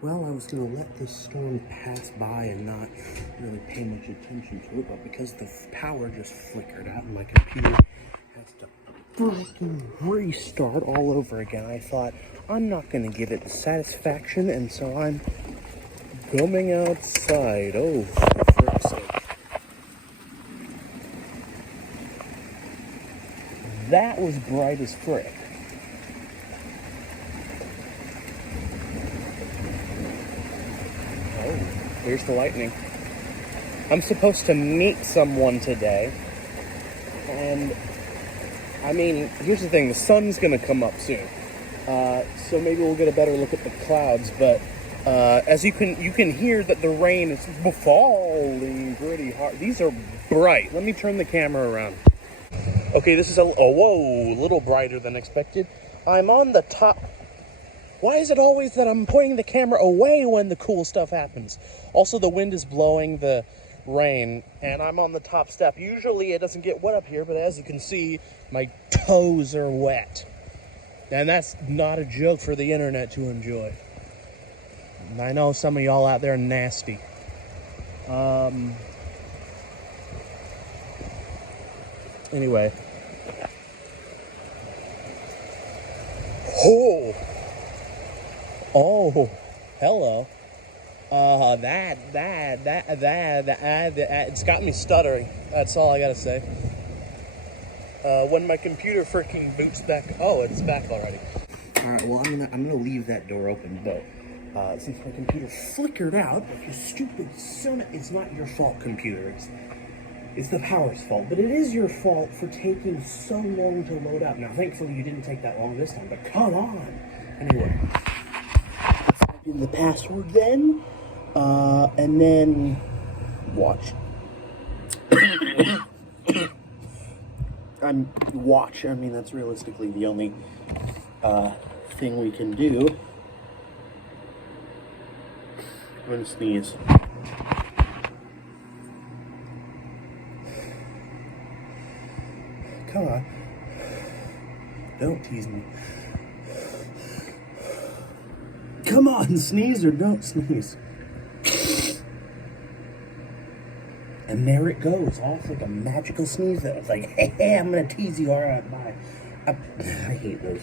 Well, I was going to let this storm pass by and not really pay much attention to it, but because the power just flickered out and my computer has to freaking restart all over again, I thought, I'm not going to give it the satisfaction, and so I'm coming outside. Oh, for frick's sake. That was bright as frick. Oh, here's the lightning. I'm supposed to meet someone today, and I mean, here's the thing, the sun's gonna come up soon, so maybe we'll get a better look at the clouds, but as you can hear that the rain is falling pretty hard. These are bright. Let me turn the camera around. Okay, this is a little brighter than expected. I'm on the top. Why is it always that I'm pointing the camera away when the cool stuff happens? Also, the wind is blowing the rain, and I'm on the top step. Usually it doesn't get wet up here, but as you can see, my toes are wet. And that's not a joke for the internet to enjoy. And I know some of y'all out there are nasty. Anyway. Oh, hello. It's got me stuttering. That's all I gotta say. When my computer freaking boots back, oh, it's back already. All right, well, I'm gonna leave that door open, but since my computer flickered out, like you stupid son, it's not your fault, computer. It's the power's fault, but it is your fault for taking so long to load up. Now, thankfully, you didn't take that long this time, but come on. Anyway, let's type in the password then, and then watch. I mean, that's realistically the only thing we can do. I'm gonna sneeze. Come on. Don't tease me. Come on, sneeze or don't sneeze. And there it goes, off like a magical sneeze that was like, hey, I'm gonna tease you, alright, bye. I hate those.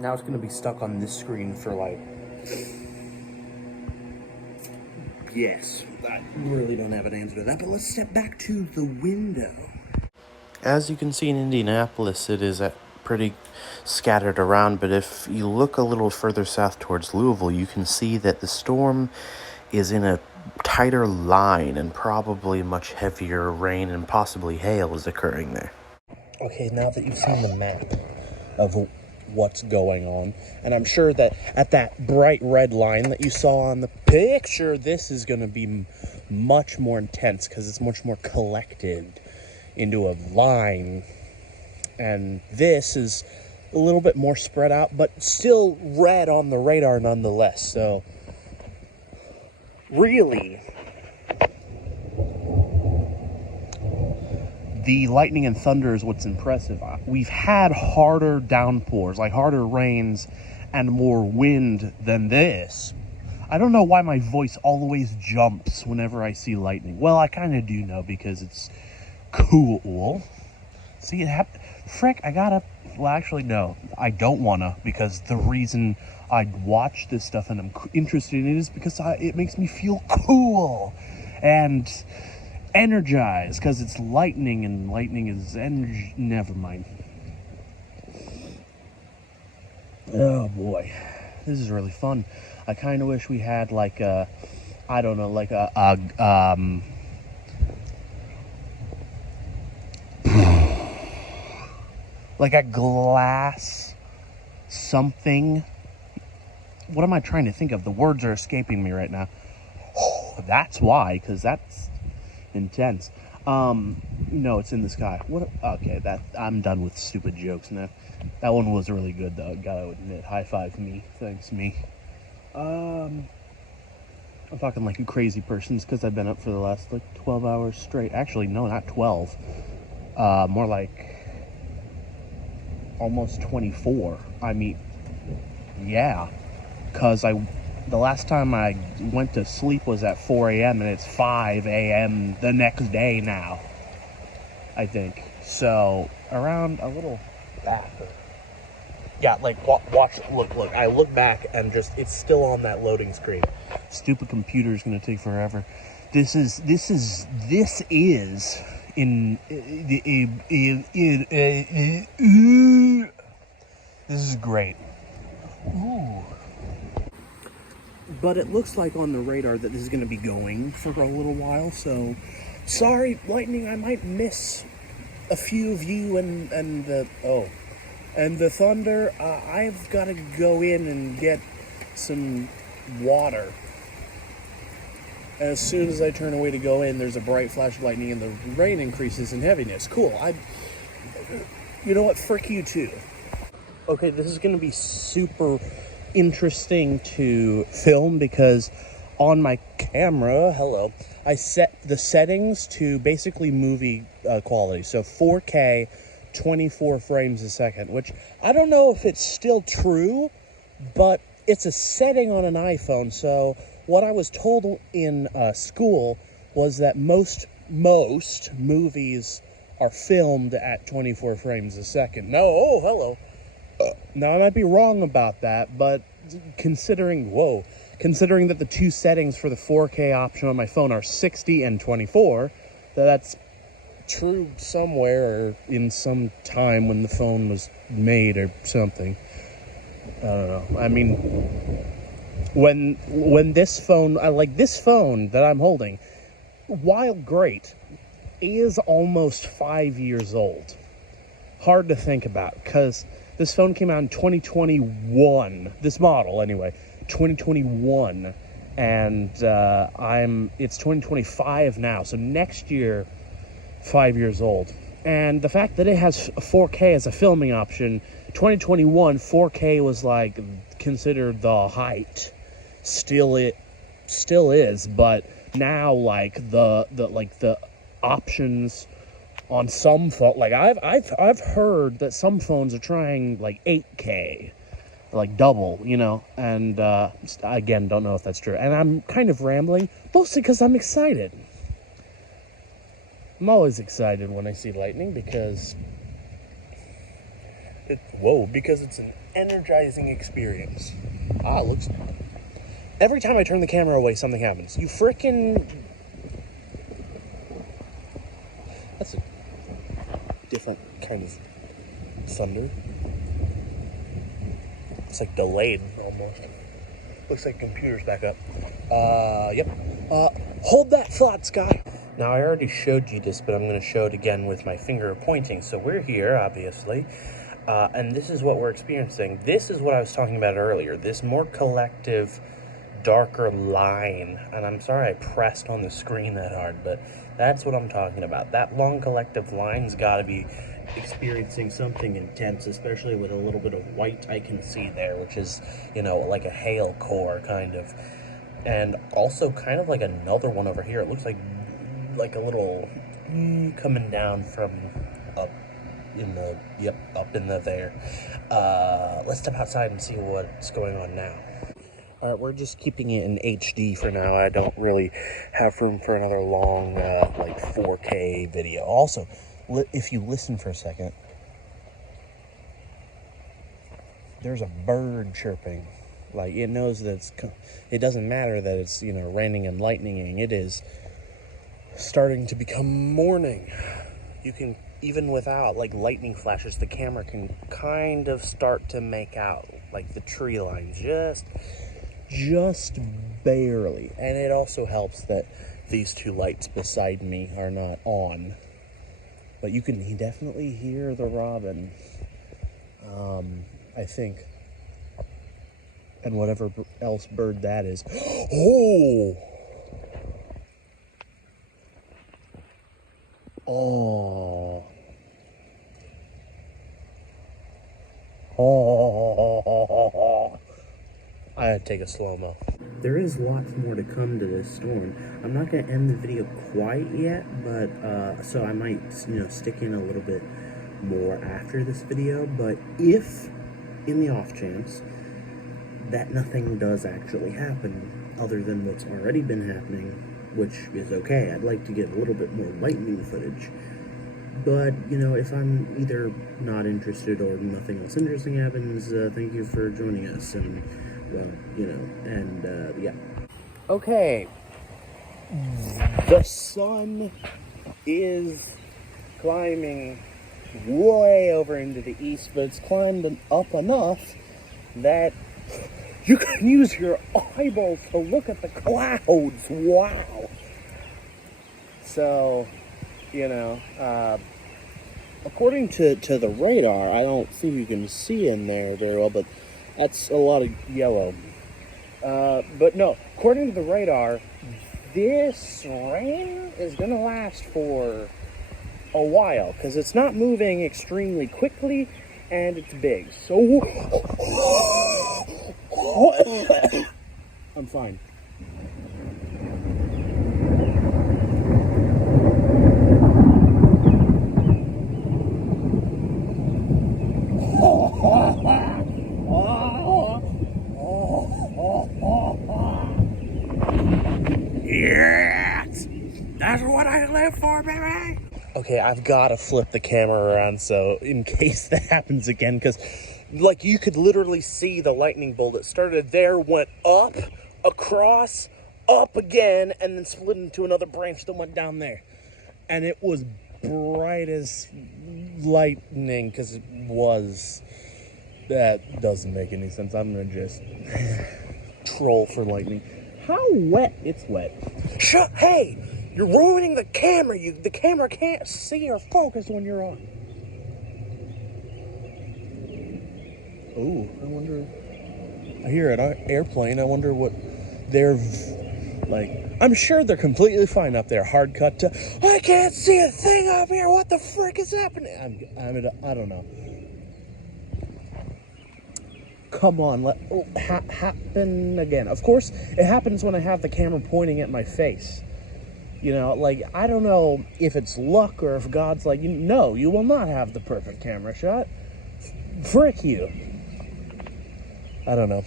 Now it's gonna be stuck on this screen for like... Yes, I really don't have an answer to that, but let's step back to the window. As you can see in Indianapolis, it is pretty scattered around, but if you look a little further south towards Louisville, you can see that the storm is in a tighter line and probably much heavier rain and possibly hail is occurring there. Okay, now that you've seen the map of what's going on, and I'm sure that at that bright red line that you saw on the picture, this is going to be much more intense because it's much more collected into a line, and this is a little bit more spread out, but still red on the radar nonetheless. So really, the lightning and thunder is what's impressive. We've had harder downpours, like harder rains and more wind than this. I don't know why my voice always jumps whenever I see lightning. Well, I kind of do know because it's cool. See, it happened. Frick, well, actually, no, I don't want to, because the reason I watch this stuff and I'm interested in it is because it makes me feel cool and energized, because it's lightning, and lightning is energy. Never mind. Oh, boy. This is really fun. I kind of wish we had, like, I don't know, like like a glass something. What am I trying to think of? The words are escaping me right now. Oh, that's why, because that's intense. No, it's in the sky. Okay, I'm done with stupid jokes now. That one was really good, though, gotta admit. High five me. Thanks, me. I'm talking like you crazy persons, because I've been up for the last, 12 hours straight. Actually, no, not 12. More like almost 24. I mean, yeah, because I The last time I went to sleep was at 4 a.m. and it's 5 a.m. the next day now, I think. So, around a little after. Yeah, like, watch, look, I look back and just, it's still on that loading screen. Stupid computer's gonna take forever. This is this is great. Ooh. But it looks like on the radar that this is going to be going for a little while, so sorry, Lightning, I might miss a few of you and the thunder. I've got to go in and get some water. As soon as I turn away to go in, there's a bright flash of lightning and the rain increases in heaviness. Cool. You know what? Frick you too. Okay, this is going to be super interesting to film because on my camera, I set the settings to basically movie quality. So 4K, 24 frames a second, which I don't know if it's still true, but it's a setting on an iPhone. So what I was told in school was that most movies are filmed at 24 frames a second. Now, I might be wrong about that, but considering that the two settings for the 4K option on my phone are 60 and 24, that's true somewhere in some time when the phone was made or something. I don't know. I mean, when this phone, this phone that I'm holding, while great, is almost 5 years old. Hard to think about, because this phone came out in 2021. This model, anyway, 2021, and it's 2025 now. So next year, 5 years old. And the fact that it has a 4K as a filming option, 2021 4K was like considered the height. Still is, but now like the options on some phone, like I've heard that some phones are trying like 8K, like double, and again, don't know if that's true. And I'm kind of rambling, mostly because I'm excited. I'm always excited when I see lightning because it's an energizing experience. Looks. Every time I turn the camera away, something happens. You frickin'. That's a different kind of thunder. It's like delayed almost. Looks like computer's back up. Yep. Hold that thought, Sky. Now, I already showed you this, but I'm going to show it again with my finger pointing. So we're here, obviously, and this is what we're experiencing. This is what I was talking about earlier, this more collective, darker line. And I'm sorry I pressed on the screen that hard, but that's what I'm talking about. That long collective line's got to be experiencing something intense, especially with a little bit of white I can see there, which is, like a hail core, kind of. And also kind of like another one over here. It looks like a little coming down from up in the there. Let's step outside and see what's going on now. Alright, we're just keeping it in HD for now. I don't really have room for another long 4K video. Also, if you listen for a second, there's a bird chirping. Like, it knows that it doesn't matter that it's raining and lightninging. It is starting to become morning. You can, even without lightning flashes, the camera can kind of start to make out the tree line just barely. And it also helps that these two lights beside me are not on, but you can definitely hear the robin, I think, and whatever else bird that is. Oh. I had to take a slow-mo. There is lots more to come to this storm. I'm not going to end the video quite yet, but, so I might, stick in a little bit more after this video, but if, in the off chance, that nothing does actually happen other than what's already been happening, which is okay. I'd like to get a little bit more lightning footage. But, you know, if I'm either not interested or nothing else interesting happens, thank you for joining us, and, well, you know, and, yeah. Okay. The sun is climbing way over into the east, but it's climbed up enough that you can use your eyeballs to look at the clouds. Wow. So, you know, according to the radar, I don't see if you can see in there very well, but that's a lot of yellow. But no, according to the radar, this rain is going to last for a while because it's not moving extremely quickly and it's big. So I'm fine. Yes! That's what I live for, baby! Okay, I've got to flip the camera around so in case that happens again, because like you could literally see the lightning bolt that started there, went up, across, up again, and then split into another branch that went down there. And it was bright as lightning, because it was. That doesn't make any sense. I'm gonna just troll for lightning. How wet? It's wet. Shut! Hey, you're ruining the camera. The camera can't see or focus when you're on. Oh, I wonder. I hear an airplane. I wonder what they're like. I'm sure they're completely fine up there. Hard cut to. I can't see a thing up here. What the frick is happening? I don't know. Come on, happen again. Of course, it happens when I have the camera pointing at my face. You know, like, I don't know if it's luck or if God's like, no, you will not have the perfect camera shot. Frick you. I don't know.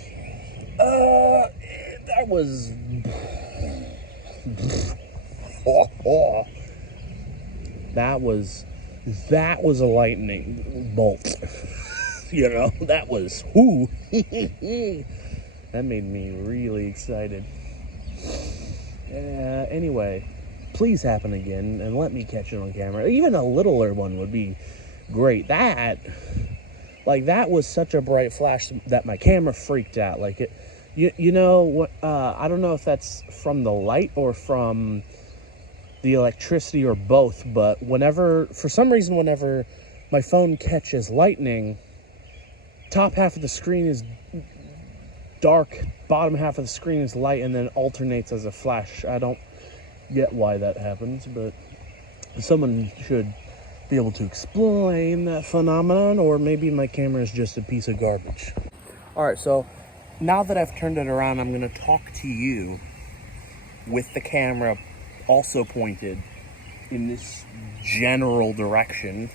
That was... That was a lightning bolt. You know, that was, whoo, that made me really excited. Anyway, please happen again and let me catch it on camera. Even a littler one would be great. That was such a bright flash that my camera freaked out. Like it, you know what? I don't know if that's from the light or from the electricity or both. But for some reason, whenever my phone catches lightning, top half of the screen is dark, bottom half of the screen is light, and then alternates as a flash. I don't get why that happens, but someone should be able to explain that phenomenon, or maybe my camera is just a piece of garbage. Alright, so now that I've turned it around, I'm going to talk to you with the camera also pointed in this general direction.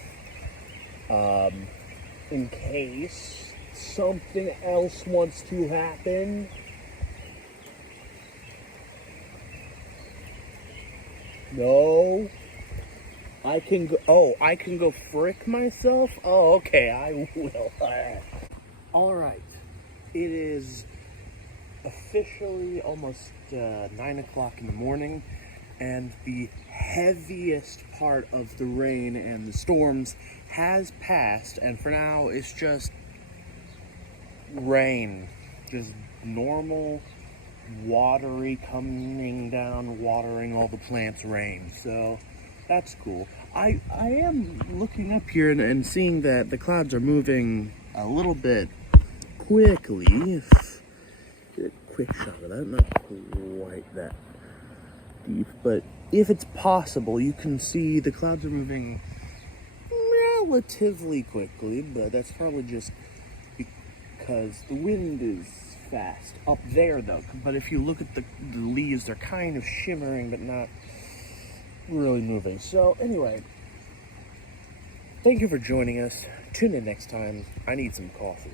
In case something else wants to happen. No. I can go frick myself? Oh, okay, I will. Alright. It is officially almost 9 o'clock in the morning, and the heaviest part of the rain and the storms has passed, and for now it's just rain, just normal watery coming down, watering all the plants rain. So that's cool. I am looking up here and seeing that the clouds are moving a little bit quickly. Get a quick shot of that, not quite that deep, but if it's possible, you can see the clouds are moving relatively quickly, but that's probably just because the wind is fast up there though. But if you look at the leaves, they're kind of shimmering but not really moving. So anyway, thank you for joining us. Tune in next time. I need some coffee.